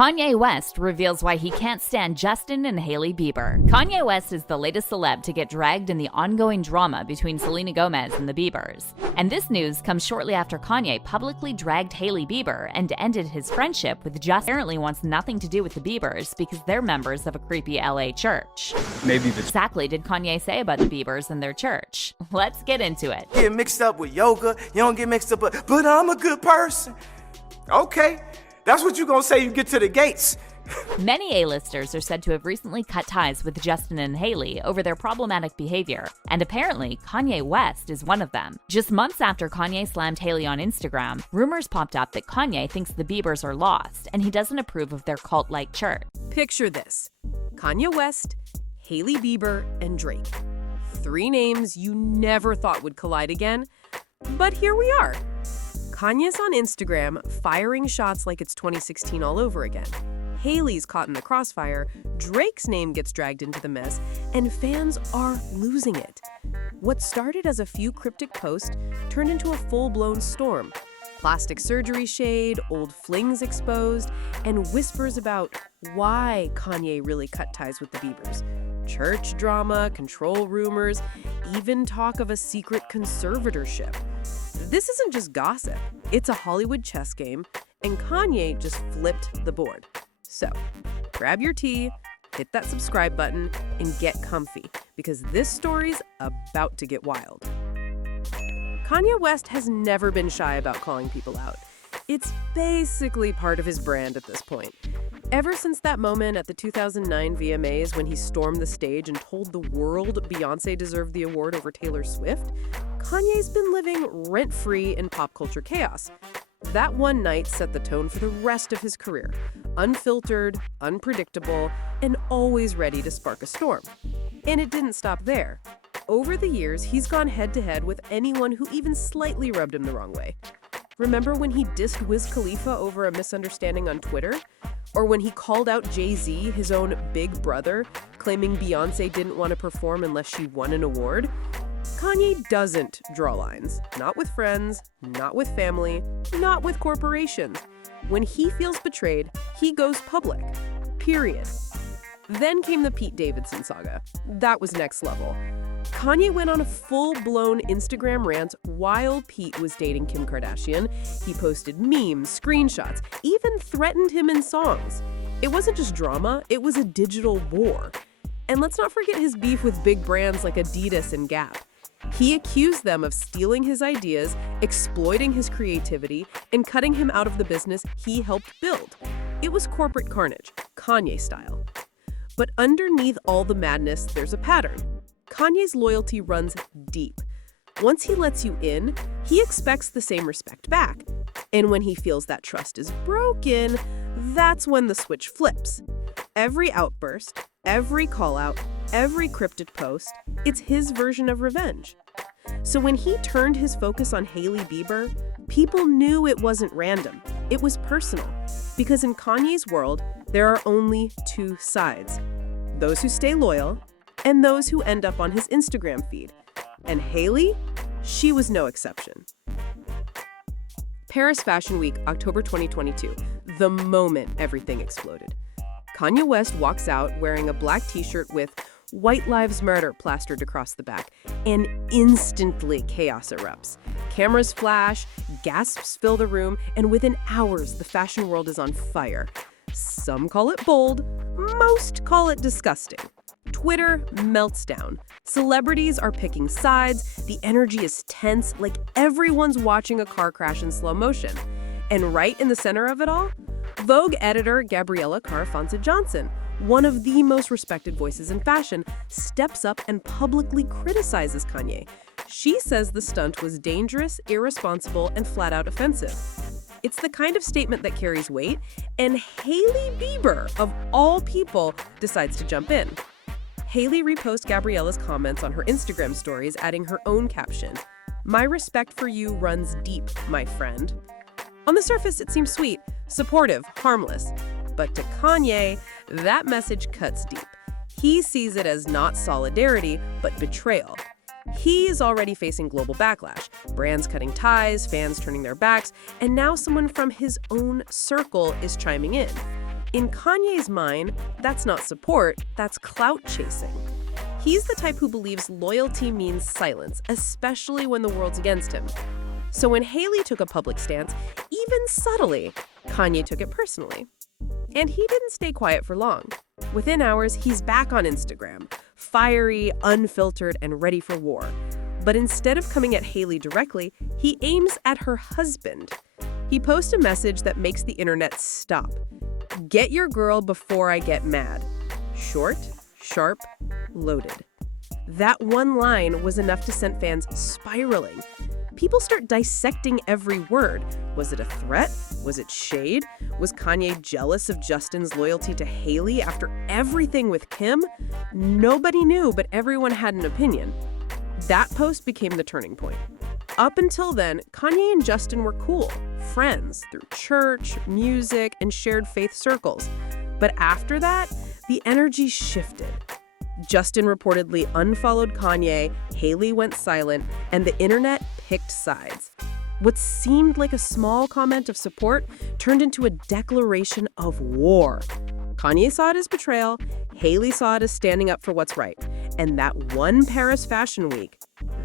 Kanye West reveals why he can't stand Justin and Hailey Bieber. Kanye West is the latest celeb to get dragged in the ongoing drama between Selena Gomez and the Biebers. And this news comes shortly after Kanye publicly dragged Hailey Bieber and ended his friendship with Justin. Apparently wants nothing to do with the Biebers because they're members of a creepy LA church. Exactly did Kanye say about the Biebers and their church? Let's get into it. Get mixed up with yoga, you don't get mixed up, but I'm a good person. Okay. That's what you gonna say you get to the gates. Many A-listers are said to have recently cut ties with Justin and Hailey over their problematic behavior, and apparently Kanye West is one of them. Just months after Kanye slammed Hailey on Instagram, rumors popped up that Kanye thinks the Biebers are lost and he doesn't approve of their cult-like church. Picture this: Kanye West, Hailey Bieber, and Drake. 3 names you never thought would collide again, but here we are. Kanye's on Instagram, firing shots like it's 2016 all over again. Hailey's caught in the crossfire, Drake's name gets dragged into the mess, and fans are losing it. What started as a few cryptic posts turned into a full-blown storm. Plastic surgery shade, old flings exposed, and whispers about why Kanye really cut ties with the Biebers. Church drama, control rumors, even talk of a secret conservatorship. This isn't just gossip, it's a Hollywood chess game, and Kanye just flipped the board. So, grab your tea, hit that subscribe button, and get comfy, because this story's about to get wild. Kanye West has never been shy about calling people out. It's basically part of his brand at this point. Ever since that moment at the 2009 VMAs when he stormed the stage and told the world Beyoncé deserved the award over Taylor Swift, Kanye's been living rent-free in pop culture chaos. That one night set the tone for the rest of his career. Unfiltered, unpredictable, and always ready to spark a storm. And it didn't stop there. Over the years, he's gone head-to-head with anyone who even slightly rubbed him the wrong way. Remember when he dissed Wiz Khalifa over a misunderstanding on Twitter? Or when he called out Jay-Z, his own big brother, claiming Beyoncé didn't want to perform unless she won an award? Kanye doesn't draw lines. Not with friends, not with family, not with corporations. When he feels betrayed, he goes public. Period. Then came the Pete Davidson saga. That was next level. Kanye went on a full-blown Instagram rant while Pete was dating Kim Kardashian. He posted memes, screenshots, even threatened him in songs. It wasn't just drama, it was a digital war. And let's not forget his beef with big brands like Adidas and Gap. He accused them of stealing his ideas, exploiting his creativity, and cutting him out of the business he helped build. It was corporate carnage, Kanye style. But underneath all the madness, there's a pattern. Kanye's loyalty runs deep. Once he lets you in, he expects the same respect back. And when he feels that trust is broken, that's when the switch flips. Every outburst, every call-out, every cryptid post, it's his version of revenge. So when he turned his focus on Hailey Bieber, people knew it wasn't random. It was personal. Because in Kanye's world, there are only 2 sides. Those who stay loyal, and those who end up on his Instagram feed. And Hailey, she was no exception. Paris Fashion Week, October 2022, the moment everything exploded. Kanye West walks out wearing a black t-shirt with "White Lives Matter" plastered across the back, and instantly chaos erupts. Cameras flash, gasps fill the room, and within hours, the fashion world is on fire. Some call it bold, most call it disgusting. Twitter melts down. Celebrities are picking sides. The energy is tense, like everyone's watching a car crash in slow motion. And right in the center of it all, Vogue editor Gabriella Carafonsa Johnson, one of the most respected voices in fashion, steps up and publicly criticizes Kanye. She says the stunt was dangerous, irresponsible, and flat-out offensive. It's the kind of statement that carries weight, and Hailey Bieber, of all people, decides to jump in. Hailey reposts Gabriella's comments on her Instagram stories, adding her own caption, "My respect for you runs deep, my friend." On the surface, it seems sweet, supportive, harmless. But to Kanye, that message cuts deep. He sees it as not solidarity, but betrayal. He's already facing global backlash, brands cutting ties, fans turning their backs, and now someone from his own circle is chiming in. In Kanye's mind, that's not support, that's clout chasing. He's the type who believes loyalty means silence, especially when the world's against him. So when Hailey took a public stance, even subtly, Kanye took it personally. And he didn't stay quiet for long. Within hours, he's back on Instagram, fiery, unfiltered, and ready for war. But instead of coming at Hailey directly, he aims at her husband. He posts a message that makes the internet stop. Get your girl before I get mad. Short, sharp, loaded. That one line was enough to send fans spiraling. People start dissecting every word. Was it a threat? Was it shade? Was Kanye jealous of Justin's loyalty to Hailey after everything with Kim? Nobody knew, but everyone had an opinion. That post became the turning point. Up until then, Kanye and Justin were cool, friends through church, music, and shared faith circles. But after that, the energy shifted. Justin reportedly unfollowed Kanye, Hailey went silent, and the internet picked sides. What seemed like a small comment of support turned into a declaration of war. Kanye saw it as betrayal, Hailey saw it as standing up for what's right. And that one Paris Fashion Week,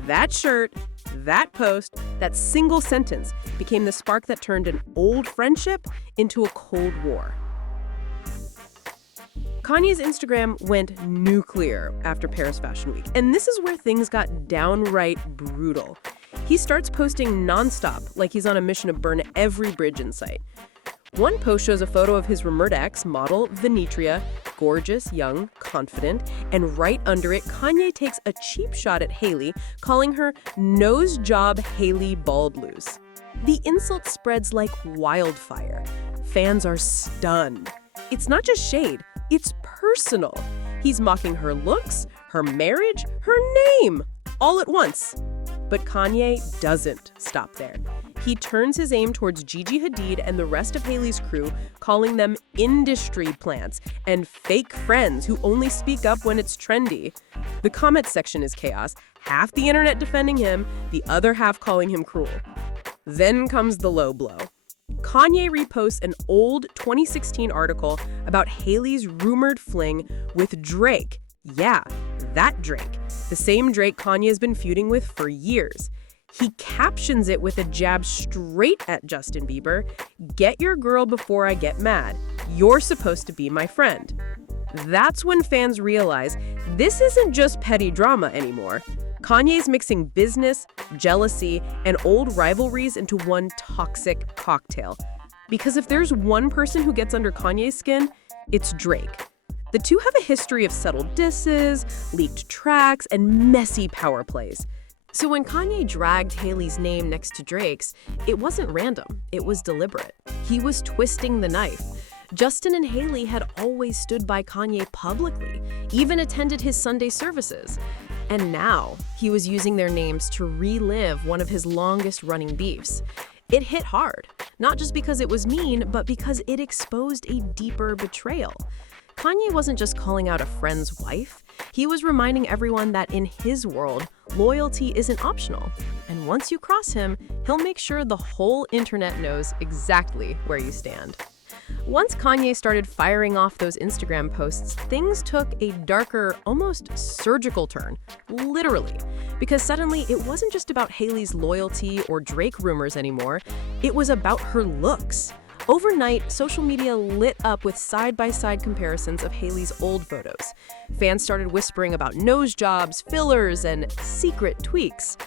that shirt, that post, that single sentence became the spark that turned an old friendship into a Cold War. Kanye's Instagram went nuclear after Paris Fashion Week, and this is where things got downright brutal. He starts posting nonstop, like he's on a mission to burn every bridge in sight. One post shows a photo of his rumored ex, model Venetria, gorgeous, young, confident, and right under it, Kanye takes a cheap shot at Hailey, calling her nose job Hailey bald loose. The insult spreads like wildfire. Fans are stunned. It's not just shade, it's personal. He's mocking her looks, her marriage, her name, all at once. But Kanye doesn't stop there. He turns his aim towards Gigi Hadid and the rest of Hailey's crew, calling them industry plants and fake friends who only speak up when it's trendy. The comment section is chaos, half the internet defending him, the other half calling him cruel. Then comes the low blow. Kanye reposts an old 2016 article about Hailey's rumored fling with Drake. Yeah, that Drake. The same Drake Kanye has been feuding with for years. He captions it with a jab straight at Justin Bieber. Get your girl before I get mad. You're supposed to be my friend. That's when fans realize this isn't just petty drama anymore. Kanye's mixing business, jealousy, and old rivalries into one toxic cocktail. Because if there's one person who gets under Kanye's skin, it's Drake. The two have a history of subtle disses, leaked tracks, and messy power plays. So when Kanye dragged Hailey's name next to Drake's, it wasn't random, it was deliberate. He was twisting the knife. Justin and Hailey had always stood by Kanye publicly, even attended his Sunday services. And now, he was using their names to relive one of his longest-running beefs. It hit hard, not just because it was mean, but because it exposed a deeper betrayal. Kanye wasn't just calling out a friend's wife. He was reminding everyone that in his world, loyalty isn't optional. And once you cross him, he'll make sure the whole internet knows exactly where you stand. Once Kanye started firing off those Instagram posts, things took a darker, almost surgical turn, literally. Because suddenly, it wasn't just about Hailey's loyalty or Drake rumors anymore, it was about her looks. Overnight, social media lit up with side-by-side comparisons of Hailey's old photos. Fans started whispering about nose jobs, fillers, and secret tweaks.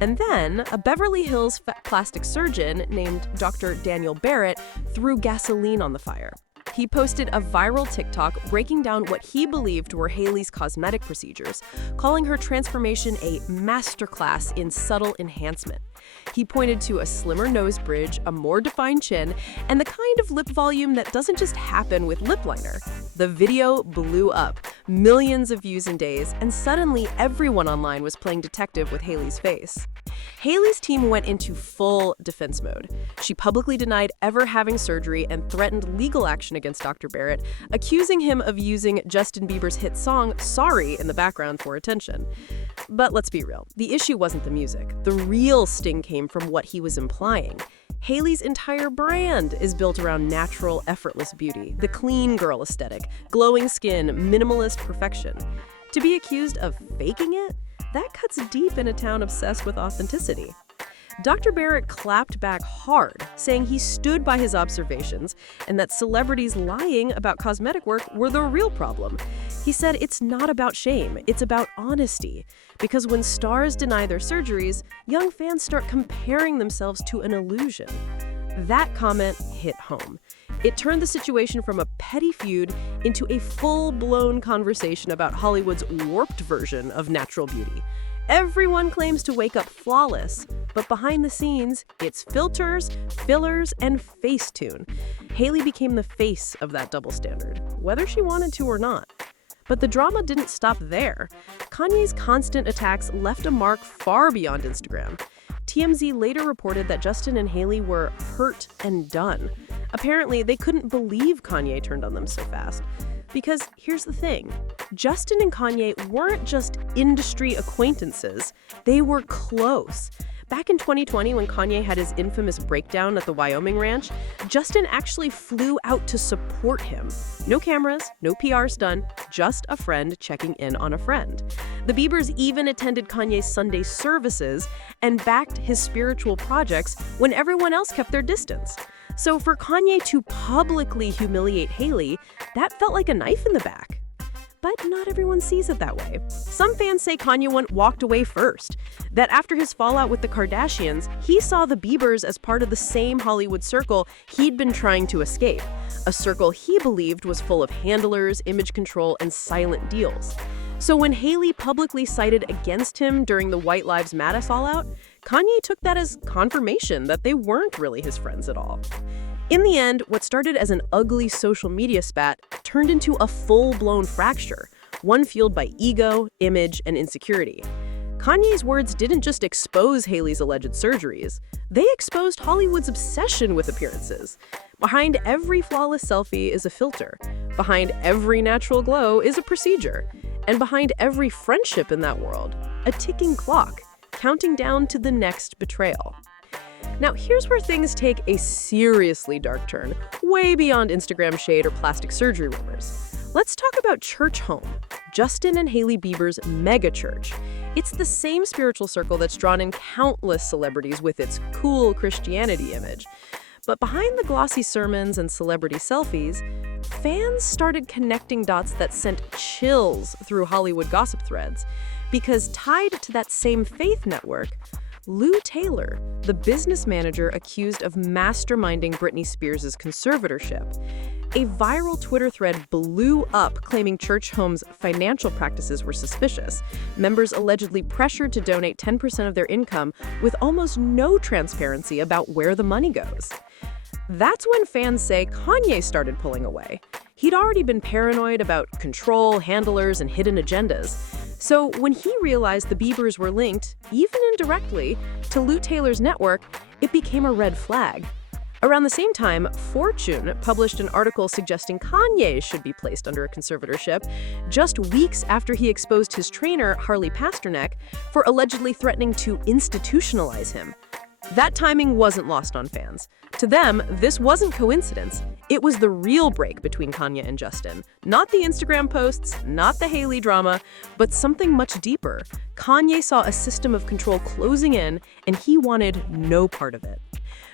And then, a Beverly Hills plastic surgeon named Dr. Daniel Barrett threw gasoline on the fire. He posted a viral TikTok breaking down what he believed were Hailey's cosmetic procedures, calling her transformation a masterclass in subtle enhancement. He pointed to a slimmer nose bridge, a more defined chin, and the kind of lip volume that doesn't just happen with lip liner. The video blew up, millions of views in days, and suddenly everyone online was playing detective with Hailey's face. Hailey's team went into full defense mode. She publicly denied ever having surgery and threatened legal action against Dr. Barrett, accusing him of using Justin Bieber's hit song, Sorry, in the background for attention. But let's be real, the issue wasn't the music. The real sting came from what he was implying. Hailey's entire brand is built around natural, effortless beauty, the clean girl aesthetic, glowing skin, minimalist perfection. To be accused of faking it? That cuts deep in a town obsessed with authenticity. Dr. Barrett clapped back hard, saying he stood by his observations and that celebrities lying about cosmetic work were the real problem. He said it's not about shame, it's about honesty. Because when stars deny their surgeries, young fans start comparing themselves to an illusion. That comment hit home. It turned the situation from a petty feud into a full-blown conversation about Hollywood's warped version of natural beauty. Everyone claims to wake up flawless, but behind the scenes, it's filters, fillers, and Facetune. Hailey became the face of that double standard, whether she wanted to or not. But the drama didn't stop there. Kanye's constant attacks left a mark far beyond Instagram. TMZ later reported that Justin and Hailey were hurt and done. Apparently, they couldn't believe Kanye turned on them so fast. Because here's the thing, Justin and Kanye weren't just industry acquaintances, they were close. Back in 2020, when Kanye had his infamous breakdown at the Wyoming ranch, Justin actually flew out to support him. No cameras, no PR stunt, just a friend checking in on a friend. The Biebers even attended Kanye's Sunday services and backed his spiritual projects when everyone else kept their distance. So for Kanye to publicly humiliate Hailey, that felt like a knife in the back. But not everyone sees it that way. Some fans say Kanye walked away first, that after his fallout with the Kardashians, he saw the Biebers as part of the same Hollywood circle he'd been trying to escape, a circle he believed was full of handlers, image control, and silent deals. So when Hailey publicly sided against him during the White Lives Matter fallout, Kanye took that as confirmation that they weren't really his friends at all. In the end, what started as an ugly social media spat turned into a full-blown fracture, one fueled by ego, image, and insecurity. Kanye's words didn't just expose Hailey's alleged surgeries, they exposed Hollywood's obsession with appearances. Behind every flawless selfie is a filter. Behind every natural glow is a procedure. And behind every friendship in that world, a ticking clock, counting down to the next betrayal. Now, here's where things take a seriously dark turn, way beyond Instagram shade or plastic surgery rumors. Let's talk about Church Home, Justin and Hailey Bieber's mega church. It's the same spiritual circle that's drawn in countless celebrities with its cool Christianity image. But behind the glossy sermons and celebrity selfies, fans started connecting dots that sent chills through Hollywood gossip threads. Because tied to that same faith network, Lou Taylor, the business manager accused of masterminding Britney Spears' conservatorship. A viral Twitter thread blew up claiming Church Home's financial practices were suspicious. Members allegedly pressured to donate 10% of their income with almost no transparency about where the money goes. That's when fans say Kanye started pulling away. He'd already been paranoid about control, handlers, and hidden agendas. So when he realized the Biebers were linked, even indirectly, to Lou Taylor's network, it became a red flag. Around the same time, Fortune published an article suggesting Kanye should be placed under a conservatorship, just weeks after he exposed his trainer, Harley Pasternak, for allegedly threatening to institutionalize him. That timing wasn't lost on fans. To them, this wasn't coincidence. It was the real break between Kanye and Justin. Not the Instagram posts, not the Hailey drama, but something much deeper. Kanye saw a system of control closing in, and he wanted no part of it.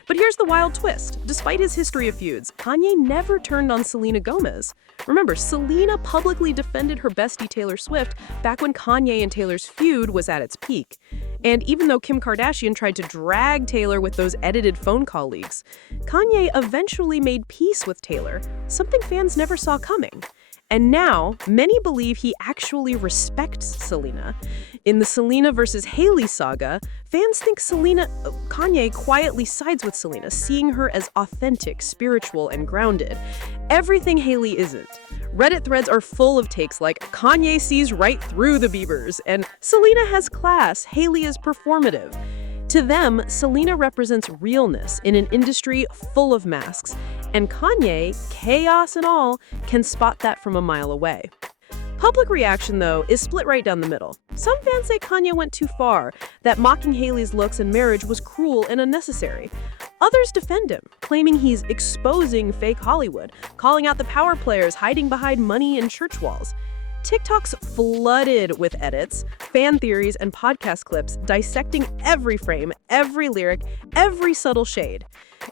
But here's the wild twist. Despite his history of feuds, Kanye never turned on Selena Gomez. Remember, Selena publicly defended her bestie Taylor Swift back when Kanye and Taylor's feud was at its peak. And even though Kim Kardashian tried to drag Taylor with those edited phone call leaks, Kanye eventually made peace with Taylor, something fans never saw coming. And now, many believe he actually respects Selena. In the Selena versus Hailey saga, fans think Kanye quietly sides with Selena, seeing her as authentic, spiritual, and grounded. Everything Hailey isn't. Reddit threads are full of takes like, Kanye sees right through the Biebers, and Selena has class, Hailey is performative. To them, Selena represents realness in an industry full of masks, and Kanye, chaos and all, can spot that from a mile away. Public reaction, though, is split right down the middle. Some fans say Kanye went too far, that mocking Hailey's looks and marriage was cruel and unnecessary. Others defend him, claiming he's exposing fake Hollywood, calling out the power players hiding behind money and church walls. TikTok's flooded with edits, fan theories, and podcast clips dissecting every frame, every lyric, every subtle shade.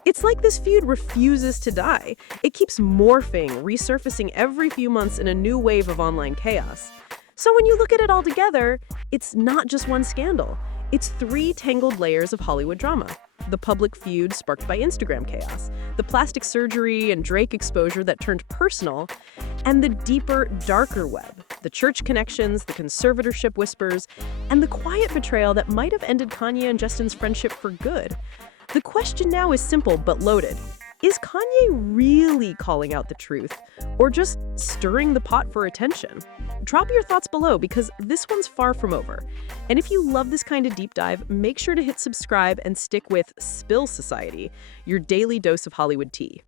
It's like this feud refuses to die. It keeps morphing, resurfacing every few months in a new wave of online chaos. So when you look at it all together, it's not just one scandal. It's 3 tangled layers of Hollywood drama. The public feud sparked by Instagram chaos, the plastic surgery and Drake exposure that turned personal, and the deeper, darker web, the church connections, the conservatorship whispers, and the quiet betrayal that might have ended Kanye and Justin's friendship for good. The question now is simple but loaded. Is Kanye really calling out the truth, or just stirring the pot for attention? Drop your thoughts below because this one's far from over. And if you love this kind of deep dive, make sure to hit subscribe and stick with Spill Society, your daily dose of Hollywood tea.